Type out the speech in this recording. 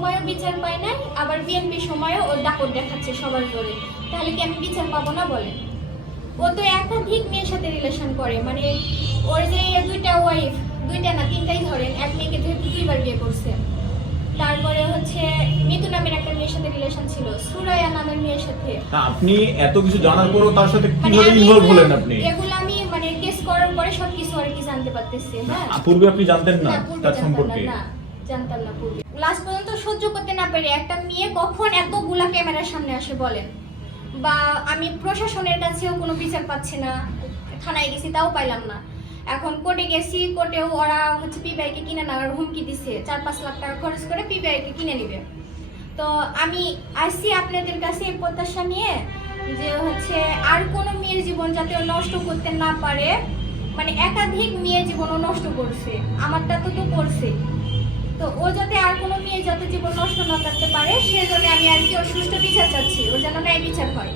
সময়ও বিচার পায় নাই, আবার বিএনপি সময়ও ওর দাপট দেখাচ্ছে সবার জোরে, তাহলে কি আমি বিচার পাবো না বলেন? ও তো একাধিক মেয়ের সাথে রিলেশন করে, মানে ওর যে দুইটা ওয়াইফ, দুইটা না তিনটাই ধরেন, এক মেয়েকে যেহেতু দুইবার বিয়ে করছে। তারপরে হচ্ছে মিতু নামের একটা মেয়ের সাথে রিলেশন ছিল, সুরায়া নামের মেয়ের সাথে। আপনি এত কিছু জানার পরও তার সাথে মানে কিভাবে ইনভলভ হলেন আপনি? এগুলো আমি মানে কেস করার পরে সবকিছু আর কি জানতে পারতেছি। হ্যাঁ, পূর্বে আপনি জানতেন না পূর্বে তার জানতাম সম্পর্কে? না, জানতাম না পূর্বে। লাস্ট পর্যন্ত সহ্য করতে না পেরে একটা মেয়ে কখন এতগুলা ক্যামেরার সামনে আসে বলেন? বা আমি প্রশাসনের কাছেও কোনো বিচার পাচ্ছি না, থানায় গেছি তাও পাইলাম না। এখন কোর্টে গেছি, কোর্টেও ওরা হচ্ছে পিবিআইকে কিনে নেওয়ার হুমকি দিছে, 4-5 লাখ টাকা খরচ করে পিবিআইকে কিনে নিবে। তো আমি আসছি আপনাদের কাছে এই প্রত্যাশা নিয়ে যে হচ্ছে আর কোনো মেয়ের জীবন যাতে ও নষ্ট করতে না পারে। মানে একাধিক মেয়ের জীবনও নষ্ট করছে, আমারটা তো করছে। তো ও যাতে আর কোনো মেয়ে যাতে জীবন নষ্ট না করতে পারে, সেজন্য আমি আর কি ওর সুষ্ঠু বিচার চাচ্ছি, ওর যেন ন্যায় বিচার হয়।